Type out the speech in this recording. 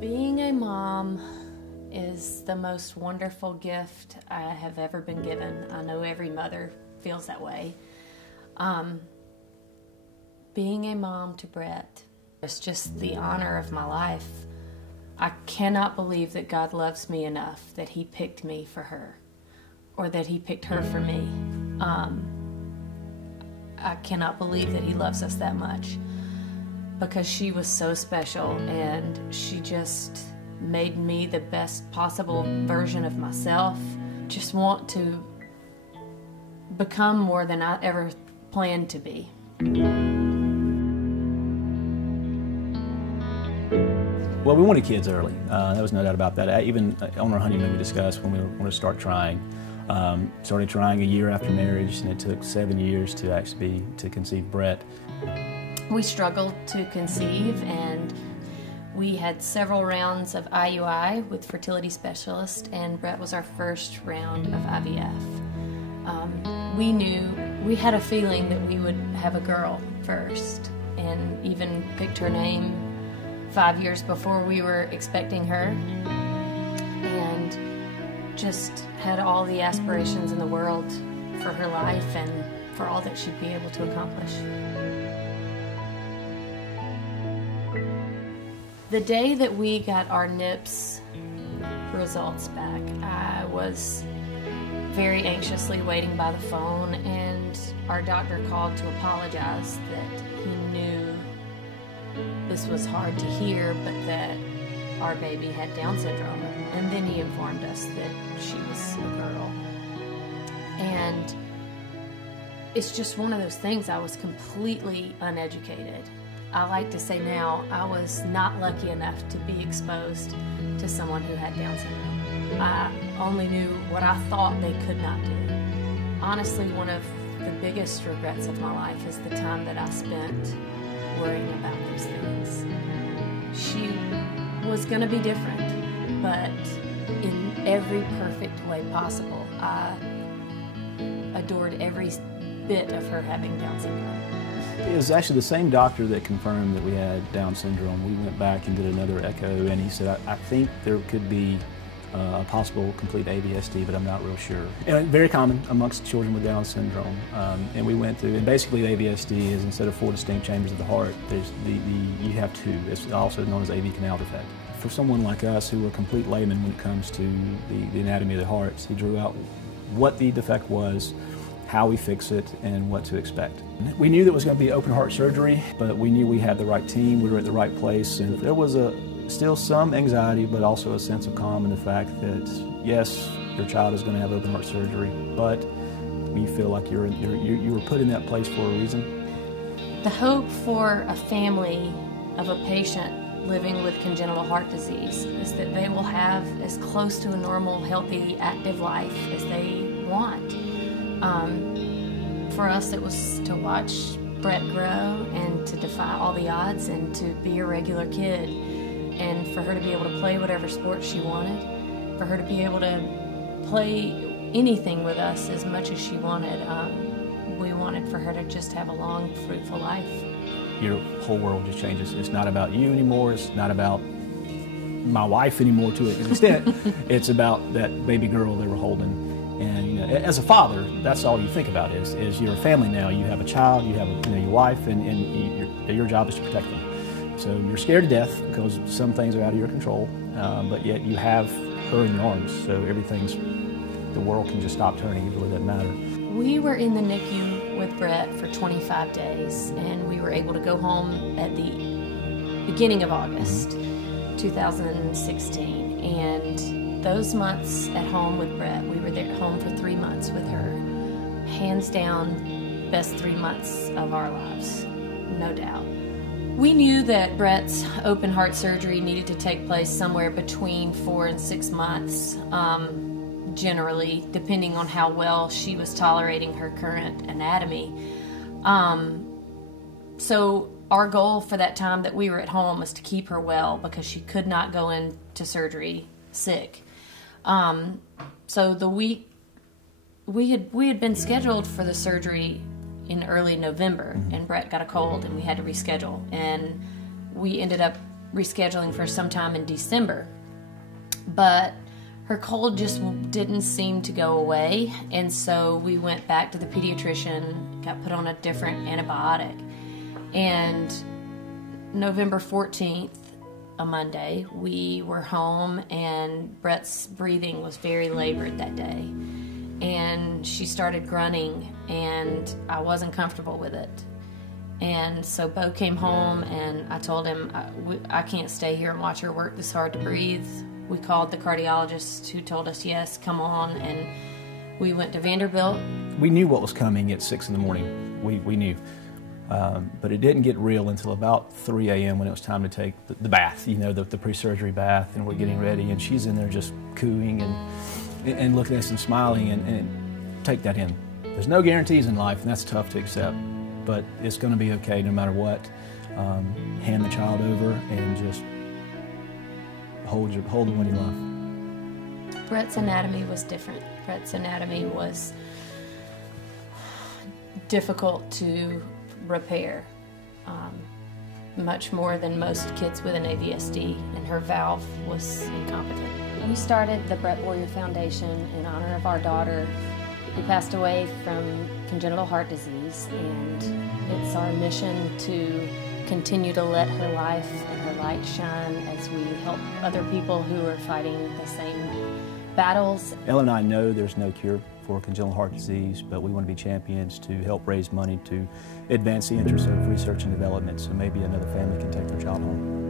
Being a mom is the most wonderful gift I have ever been given. I know every mother feels that way. Being a mom to Brett is just the honor of my life. I cannot believe that God loves me enough that He picked me for her, or that He picked her for me. I cannot believe that He loves us that much, because she was so special, and she just made me the best possible version of myself. Just want to become more than I ever planned to be. Well, we wanted kids early. There was no doubt about that. Even on our honeymoon, we discussed when we were going to start trying. Started trying a year after marriage, and it took 7 years to actually conceive Brett. We struggled to conceive, and we had several rounds of IUI with fertility specialists, and Brett was our first round of IVF. We had a feeling that we would have a girl first, and even picked her name 5 years before we were expecting her, and just had all the aspirations in the world for her life and for all that she'd be able to accomplish. The day that we got our NIPS results back, I was very anxiously waiting by the phone, and our doctor called to apologize that he knew this was hard to hear, but that our baby had Down syndrome. And then he informed us that she was a girl. And it's just one of those things. I was completely uneducated. I like to say now, I was not lucky enough to be exposed to someone who had Down syndrome. I only knew what I thought they could not do. Honestly, one of the biggest regrets of my life is the time that I spent worrying about those things. She was going to be different, but in every perfect way possible. I adored every bit of her having Down syndrome. It was actually the same doctor that confirmed that we had Down syndrome. We went back and did another echo, and he said, I think there could be a possible complete ABSD, but I'm not real sure. And very common amongst children with Down syndrome. And we went through, and basically the ABSD is, instead of 4 distinct chambers of the heart, you have 2. It's also known as AV canal defect. For someone like us who are complete laymen when it comes to the anatomy of the hearts, he drew out what the defect was, how we fix it, and what to expect. We knew that it was going to be open heart surgery, but we knew we had the right team, we were at the right place, and there was still some anxiety, but also a sense of calm in the fact that, yes, your child is going to have open heart surgery, but you feel like you were put in that place for a reason. The hope for a family of a patient living with congenital heart disease is that they will have as close to a normal, healthy, active life as they want. For us, it was to watch Brett grow and to defy all the odds and to be a regular kid, and for her to be able to play whatever sport she wanted, for her to be able to play anything with us as much as she wanted. We wanted for her to just have a long, fruitful life. Your whole world just changes. It's not about you anymore. It's not about my wife anymore to an extent. It's about that baby girl they were holding. And as a father, that's all you think about is you're a family now. You have a child, you have your wife, and your job is to protect them. So you're scared to death because some things are out of your control, but yet you have her in your arms. So the world can just stop turning. It really doesn't matter. We were in the NICU with Brett for 25 days, and we were able to go home at the beginning of August 2016. And those months at home with Brett, we were there at home for 3 months with her. Hands down, best 3 months of our lives, no doubt. We knew that Brett's open heart surgery needed to take place somewhere between 4 and 6 months, generally, depending on how well she was tolerating her current anatomy. So our goal for that time that we were at home was to keep her well, because she could not go into surgery sick. So the week we had been scheduled for the surgery in early November, and Brett got a cold and we had to reschedule, and we ended up rescheduling for sometime in December. But her cold just didn't seem to go away, and so we went back to the pediatrician, got put on a different antibiotic. And November 14th, a Monday, we were home, and Brett's breathing was very labored that day. And she started grunting, and I wasn't comfortable with it. And so Bo came home, and I told him, I can't stay here and watch her work this hard to breathe. We called the cardiologist, who told us, yes, come on, and we went to Vanderbilt. We knew what was coming at 6 in the morning. We knew. But it didn't get real until about 3 a.m. when it was time to take the bath, you know, the pre-surgery bath, and we're getting ready, and she's in there just cooing and looking at us and smiling, and take that in. There's no guarantees in life, and that's tough to accept, but it's going to be okay no matter what. Hand the child over and just hold the one you love. Brett's anatomy was different. Brett's anatomy was difficult to repair, much more than most kids with an AVSD, and her valve was incompetent. We started the Brett Boyer Foundation in honor of our daughter who passed away from congenital heart disease, and it's our mission to continue to let her life and her light shine as we help other people who are fighting the same battles. Ellen and I know there's no cure for congenital heart disease, but we want to be champions to help raise money to advance the interests of research and development so maybe another family can take their child home.